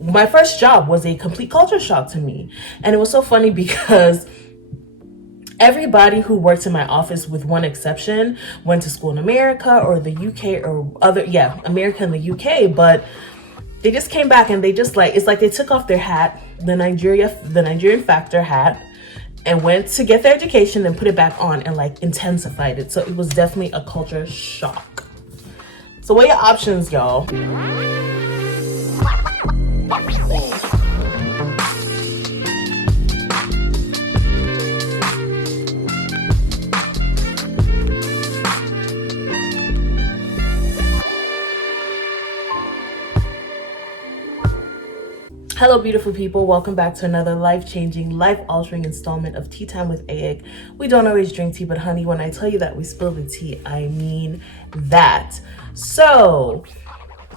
my first job was a complete culture shock to me. And it was so funny because everybody who worked in my office, with one exception, went to school in America or the UK or America and the UK, but they just came back and they just it's like they took off their hat, the Nigerian factor hat, and went to get their education and put it back on and intensified it. So it was definitely a culture shock. So what are your options, y'all? Hello, beautiful people. Welcome back to another life-changing, life-altering installment of Tea Time with Ayek. We don't always drink tea, but honey, when I tell you that we spill the tea, I mean that. So,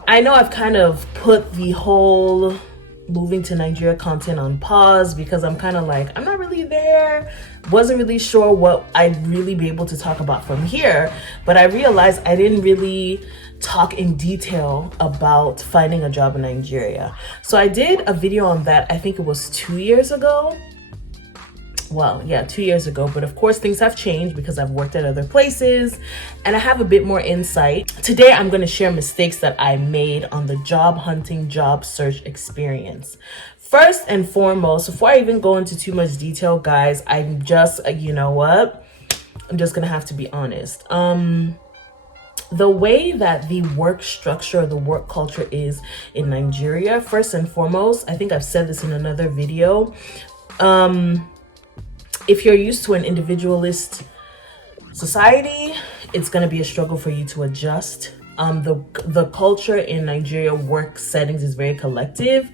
I know I've kind of put the whole moving to Nigeria content on pause because I'm kind of I'm not really there. Wasn't really sure what I'd really be able to talk about from here, but I realized I didn't really talk in detail about finding a job in Nigeria. So I did a video on that, I think it was 2 years ago. Well, yeah, 2 years ago, but of course things have changed because I've worked at other places and I have a bit more insight. Today, I'm going to share mistakes that I made on the job hunting, job search experience. First and foremost, before I even go into too much detail, guys, I'm just, you know what? I'm just going to have to be honest. The way that the work structure, the work culture is in Nigeria, first and foremost, I think I've said this in another video. If you're used to an individualist society, it's going to be a struggle for you to adjust. The culture in Nigeria work settings is very collective.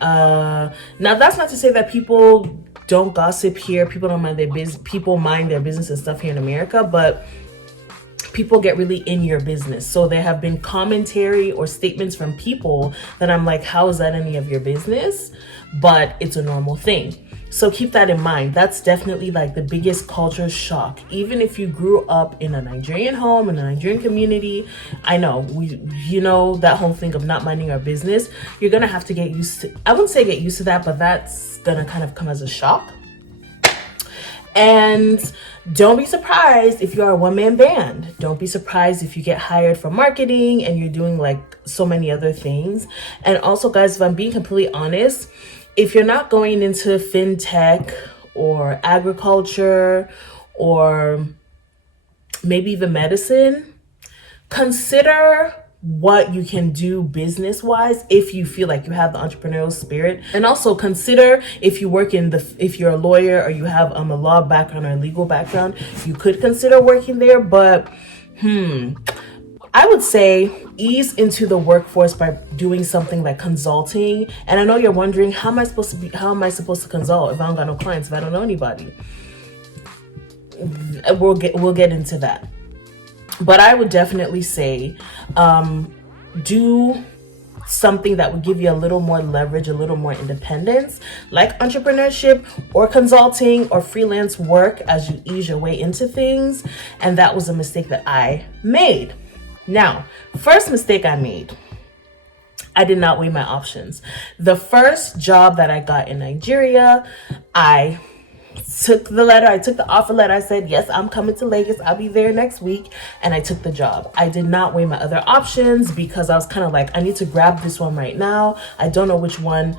Now, that's not to say that people don't gossip here. People don't mind their business. People mind their business and stuff here in America, but people get really in your business. So there have been commentary or statements from people that I'm like, how is that any of your business? But it's a normal thing. So keep that in mind. That's definitely the biggest culture shock. Even if you grew up in a Nigerian home, in a Nigerian community, I know, that whole thing of not minding our business, you're going to have to get used to, I wouldn't say get used to that, but that's going to kind of come as a shock. And don't be surprised if you're a one-man band. Don't be surprised if you get hired for marketing and you're doing so many other things. And also, guys, if I'm being completely honest, if you're not going into fintech or agriculture or maybe even medicine, consider what you can do business-wise if you feel like you have the entrepreneurial spirit. And also consider if you work if you're a lawyer or you have a law background or a legal background, you could consider working there. But I would say ease into the workforce by doing something like consulting. And I know you're wondering, how am I supposed to consult if I don't got no clients, if I don't know anybody? We'll get into that. But I would definitely say do something that would give you a little more leverage, a little more independence, like entrepreneurship or consulting or freelance work as you ease your way into things. And that was a mistake that I made. Now, first mistake I made, I did not weigh my options. The first job that I got in Nigeria, I took the offer letter. I said, yes, I'm coming to Lagos. I'll be there next week. And I took the job. I did not weigh my other options because I was kind of I need to grab this one right now. I don't know which one,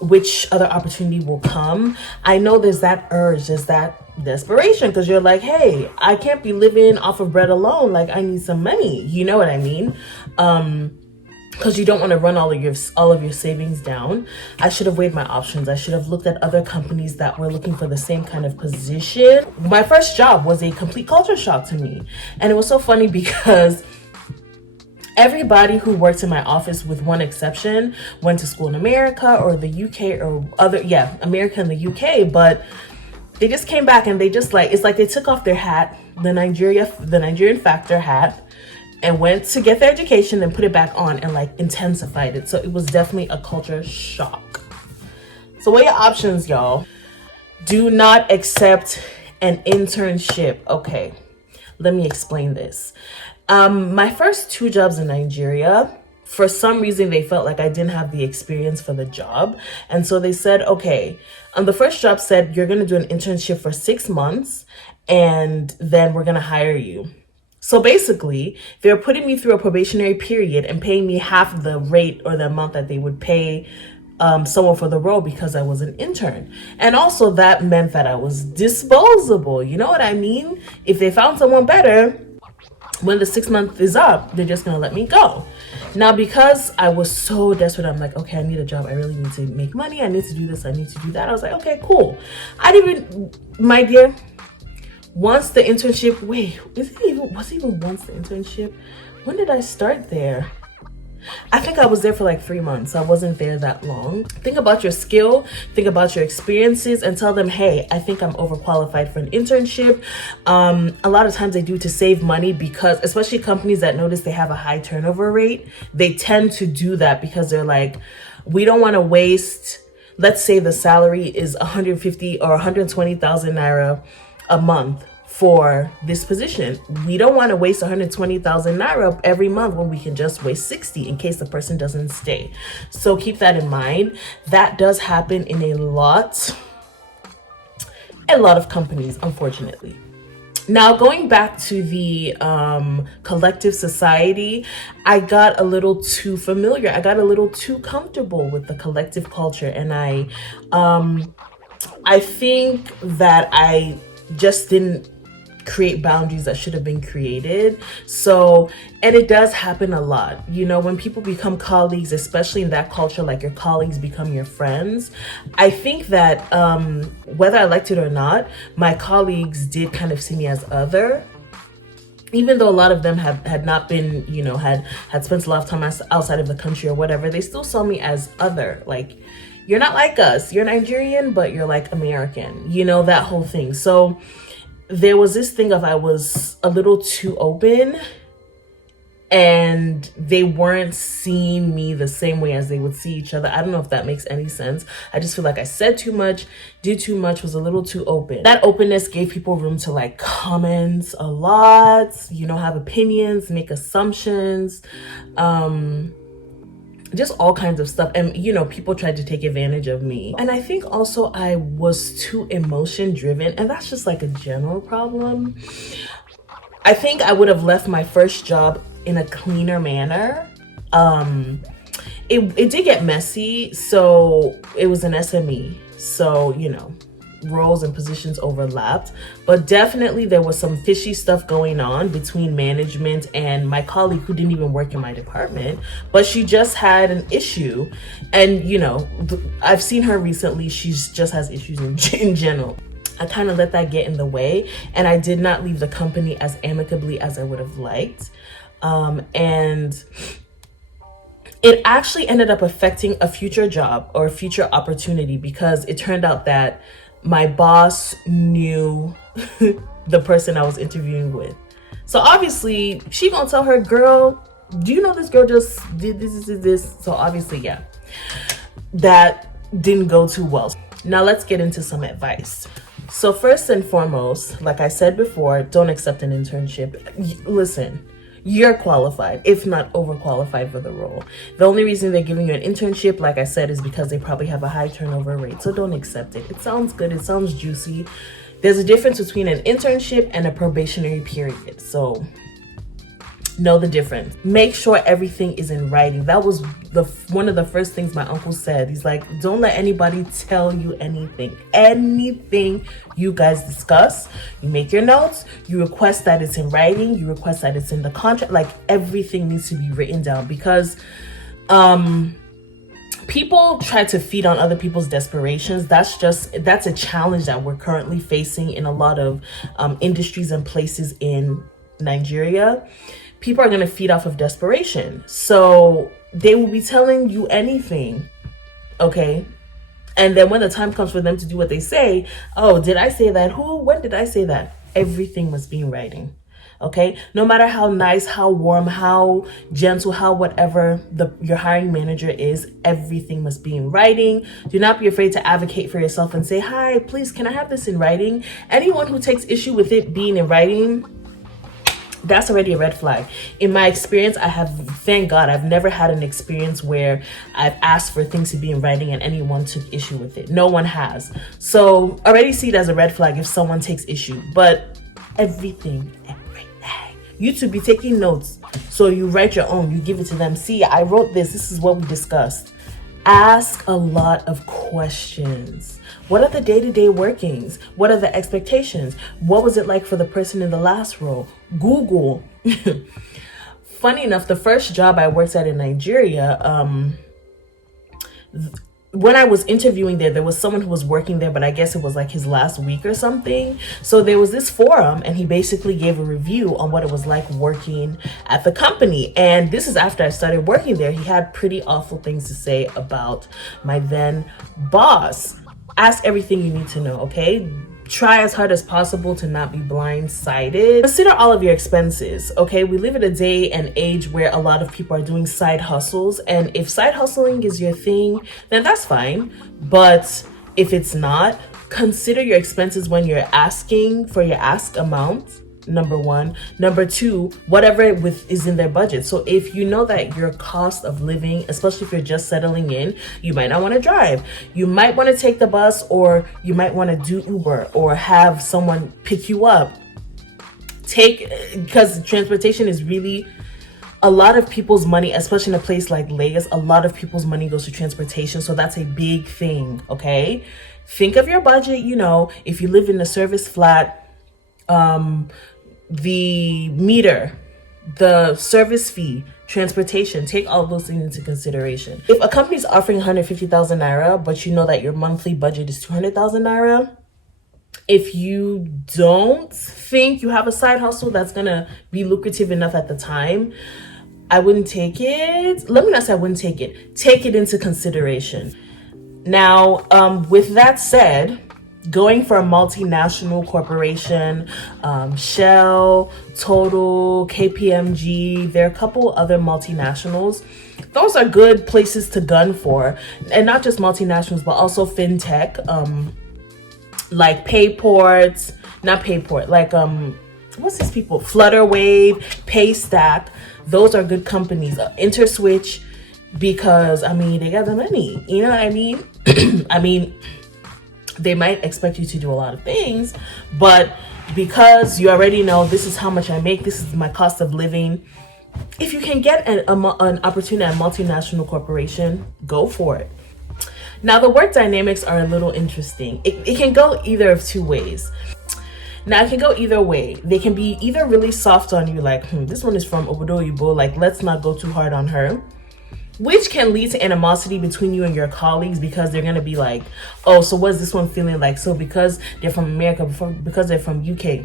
which other opportunity will come. I know there's that urge, there's that desperation because you're like, hey, I can't be living off of bread alone. I need some money. You know what I mean? Because you don't want to run all of your savings down. I should have weighed my options. I should have looked at other companies that were looking for the same kind of position. My first job was a complete culture shock to me. And it was so funny because everybody who worked in my office, with one exception, went to school in America or the UK or America and the UK, but they just came back and they just it's like they took off their hat, the Nigerian factor hat, and went to get their education and put it back on and intensified it. So it was definitely a culture shock. So what are your options, y'all? Do not accept an internship. Okay, let me explain this. My first two jobs in Nigeria, for some reason they felt like I didn't have the experience for the job. And so they said, okay, the first job said, you're going to do an internship for 6 months and then we're going to hire you. So basically, they're putting me through a probationary period and paying me half the rate or the amount that they would pay someone for the role because I was an intern. And also that meant that I was disposable. You know what I mean? If they found someone better, when the 6 months is up, they're just gonna let me go. Now, because I was so desperate, I'm like, okay, I need a job. I really need to make money. I need to do this. I need to do that. I was like, okay, cool. My dear, once the internship, was it even once the internship? When did I start there? I think I was there for like 3 months. I wasn't there that long. Think about your skill, think about your experiences, and tell them, hey, I think I'm overqualified for an internship. A lot of times they do to save money because, especially companies that notice they have a high turnover rate, they tend to do that because they're like, we don't want to waste, let's say the salary is 150 or 120,000 naira a month for this position. We don't want to waste 120,000 naira every month when we can just waste 60 in case the person doesn't stay. So keep that in mind. That does happen in a lot of companies, unfortunately. Now, going back to the collective society, I got a little too familiar. I got a little too comfortable with the collective culture, and I think that I just didn't create boundaries that should have been created. So, and it does happen a lot, you know, when people become colleagues, especially in that culture, like your colleagues become your friends. I think that whether I liked it or not, my colleagues did kind of see me as other. Even though a lot of them had not been, you know, had spent a lot of time outside of the country or whatever, they still saw me as other. Like, you're not like us, you're Nigerian, but you're like American, you know, that whole thing. So there was this thing of I was a little too open and they weren't seeing me the same way as they would see each other. I don't know if that makes any sense. I just feel like I said too much, did too much, was a little too open. That openness gave people room to like comment a lot, you know, have opinions, make assumptions, just all kinds of stuff. And, you know, people tried to take advantage of me. And I think also I was too emotion driven, and that's just like a general problem. I think I would have left my first job in a cleaner manner. It did get messy. So it was an SME. So, you know, roles and positions overlapped, but definitely there was some fishy stuff going on between management and my colleague who didn't even work in my department, but she just had an issue. And, you know, I've seen her recently. She's just has issues in general. I kind of let that get in the way, and I did not leave the company as amicably as I would have liked. And it actually ended up affecting a future job or a future opportunity because it turned out that my boss knew the person I was interviewing with. So obviously she gonna tell her, girl, do you know this girl just did this? So obviously, yeah, that didn't go too well. Now let's get into some advice. So first and foremost, like I said before, don't accept an internship. Listen, you're qualified, if not overqualified for the role. The only reason they're giving you an internship, like I said, is because they probably have a high turnover rate. So don't accept it. It sounds good. It sounds juicy. There's a difference between an internship and a probationary period. So know the difference. Make sure everything is in writing. That was one of the first things my uncle said. He's like, don't let anybody tell you anything. Anything you guys discuss, you make your notes, you request that it's in writing, you request that it's in the contract. Like, everything needs to be written down because people try to feed on other people's desperations. That's a challenge that we're currently facing in a lot of industries and places in Nigeria. People are going to feed off of desperation. So they will be telling you anything, okay? And then when the time comes for them to do what they say, oh, did I say that? Who? When did I say that? Everything must be in writing, okay? No matter how nice, how warm, how gentle, how whatever your hiring manager is, everything must be in writing. Do not be afraid to advocate for yourself and say, hi, please, can I have this in writing? Anyone who takes issue with it being in writing, That's already a red flag. In my experience, thank God, I've never had an experience where I've asked for things to be in writing and anyone took issue with it. No one has. So already see it as a red flag if someone takes issue. But everything. You to be taking notes. So you write your own, you give it to them. See, I wrote this is what we discussed. Ask a lot of questions. What are the day-to-day workings? What are the expectations? What was it like for the person in the last role? Google. Funny enough, the first job I worked at in Nigeria, when I was interviewing there was someone who was working there, but I guess it was like his last week or something. So there was this forum and he basically gave a review on what it was like working at the company. And this is after I started working there. He had pretty awful things to say about my then boss. Ask everything you need to know, okay? Try as hard as possible to not be blindsided. Consider all of your expenses, okay? We live in a day and age where a lot of people are doing side hustles, and if side hustling is your thing, then that's fine. But if it's not, consider your expenses when you're asking for your ask amount, number one. Number two, whatever is in their budget. So if you know that your cost of living, especially if you're just settling in, you might not want to drive. You might want to take the bus, or you might want to do Uber or have someone pick you up. Because transportation is really a lot of people's money, especially in a place like Lagos, a lot of people's money goes to transportation. So that's a big thing, okay? Think of your budget, if you live in a service flat, the meter, the service fee, transportation, take all those things into consideration. If a company is offering 150,000 naira, but you know that your monthly budget is 200,000 naira, if you don't think you have a side hustle that's gonna be lucrative enough at the time, I wouldn't take it. Let me not say I wouldn't take it. Take it into consideration. Now, with that said, going for a multinational corporation, Shell, Total, KPMG, there are a couple other multinationals. Those are good places to gun for. And not just multinationals, but also fintech, like what's these people? Flutterwave, Paystack. Those are good companies. Interswitch, because, they got the money. You know what I mean? They might expect you to do a lot of things, but because you already know this is how much I make, this is my cost of living, if you can get an opportunity at a multinational corporation, go for it. Now, the work dynamics are a little interesting. It can go either of two ways. Now, it can go either way. They can be either really soft on you, like, this one is from Obodo Oyibo, like, let's not go too hard on her, which can lead to animosity between you and your colleagues, because they're going to be like, oh, so what's this one feeling like? So because they're from America, because they're from UK,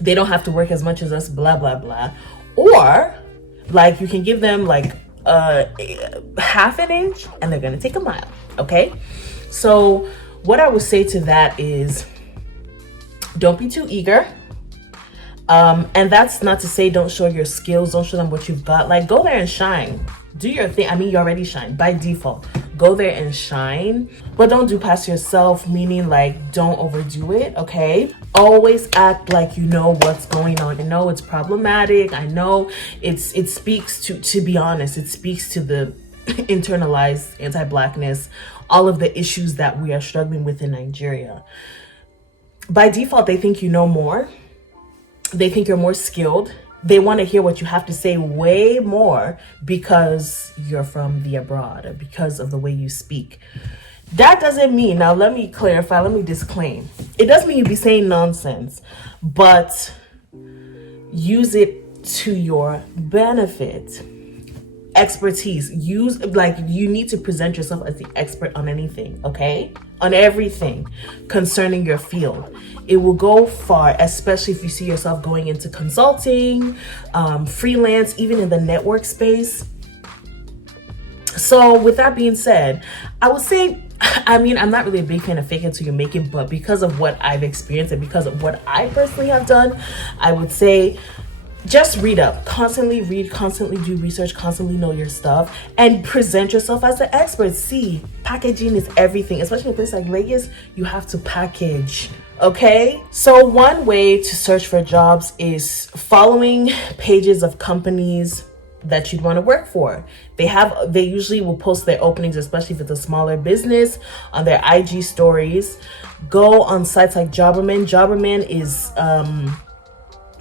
they don't have to work as much as us, blah, blah, blah. Or, like, you can give them, like, half an inch, and they're going to take a mile, okay? So what I would say to that is, don't be too eager. And that's not to say don't show your skills, don't show them what you've got. Like, go there and shine. Do your thing. You already shine by default. Go there and shine, but don't do past yourself, meaning like don't overdo it, okay? Always act like you know what's going on. I know it's problematic. I know it speaks to be honest, it speaks to the internalized anti-Blackness, all of the issues that we are struggling with in Nigeria. By default, they think you know more. They think you're more skilled. They want to hear what you have to say way more because you're from the abroad, or because of the way you speak. That doesn't mean, now let me clarify, let me disclaim. It doesn't mean you be saying nonsense, but use it to your benefit. Expertise. You need to present yourself as the expert on anything, okay? On everything concerning your field. It will go far, especially if you see yourself going into consulting, freelance, even in the network space. So with that being said, I would say, I'm not really a big fan of fake it till you make it, but because of what I've experienced and because of what I personally have done, I would say just read up, constantly read, constantly do research, constantly know your stuff, and present yourself as the expert. See, packaging is everything, especially in a place like Lagos. You have to package, Okay, so one way to search for jobs is following pages of companies that you'd want to work for. They usually will post their openings, especially if it's a smaller business, on their IG stories. Go on sites like Jobberman. Jobberman is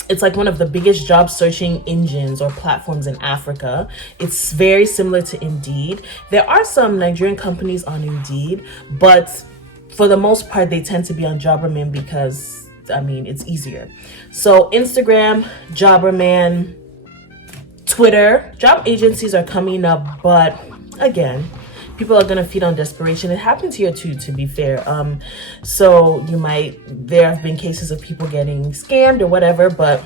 it's like one of the biggest job searching engines or platforms in Africa. It's very similar to Indeed. There are some Nigerian companies on Indeed, but for the most part, they tend to be on Jobberman because, I mean, it's easier. So Instagram, Jobberman, Twitter, job agencies are coming up, but again, people are gonna feed on desperation. It happens here too, to be fair. So there have been cases of people getting scammed or whatever, but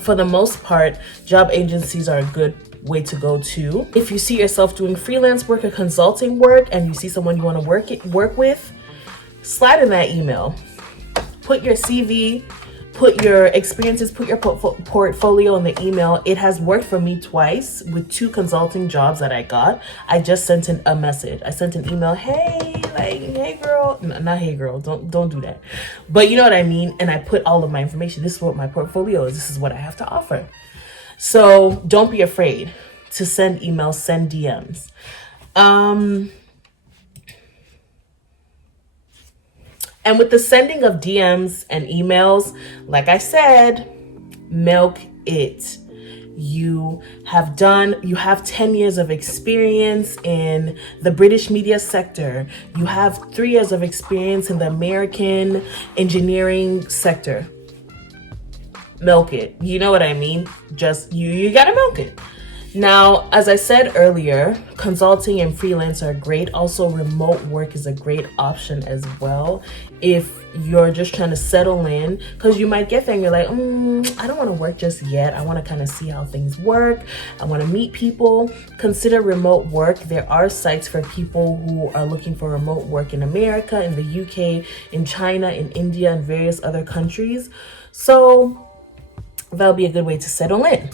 for the most part, job agencies are a good way to go to. If you see yourself doing freelance work or consulting work and you see someone you want to work with, slide in that email. Put your CV, put your experiences, put your portfolio in the email. It has worked for me twice with 2 consulting jobs that I got. I just sent in a message. I sent an email, hey girl. No, not hey girl, don't do that. But you know what I mean? And I put all of my information. This is what my portfolio is. This is what I have to offer. So don't be afraid to send emails, send DMs. And with the sending of DMs and emails, like I said, milk it. You have 10 years of experience in the British media sector. You have 3 years of experience in the American engineering sector. Milk it. You know what I mean? Just you gotta milk it. Now, as I said earlier, consulting and freelance are great. Also, remote work is a great option as well if you're just trying to settle in, because you might get there and you're like, I don't want to work just yet. I want to kind of see how things work. I want to meet people. Consider remote work. There are sites for people who are looking for remote work in America, in the UK, in China, in India, and various other countries. So that'll be a good way to settle in.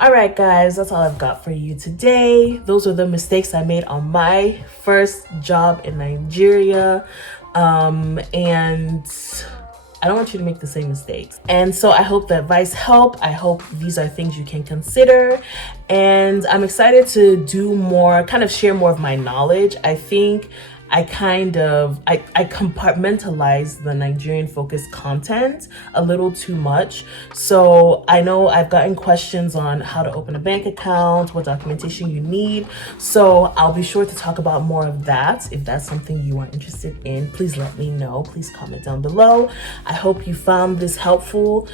All right, guys, that's all I've got for you today. Those were the mistakes I made on my first job in Nigeria. And I don't want you to make the same mistakes. And so I hope the advice helped. I hope these are things you can consider. And I'm excited to do more, kind of share more of my knowledge. I think I compartmentalize the Nigerian focused content a little too much. So I know I've gotten questions on how to open a bank account, what documentation you need. So I'll be sure to talk about more of that. If that's something you are interested in, please let me know. Please comment down below. I hope you found this helpful.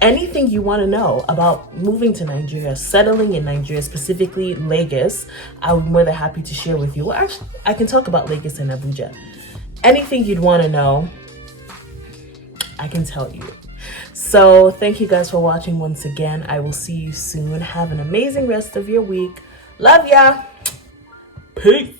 Anything you want to know about moving to Nigeria, settling in Nigeria, specifically Lagos, I'm more than happy to share with you. Well, actually, I can talk about Lagos and Abuja. Anything you'd want to know, I can tell you. So thank you guys for watching once again. I will see you soon. Have an amazing rest of your week. Love ya. Peace.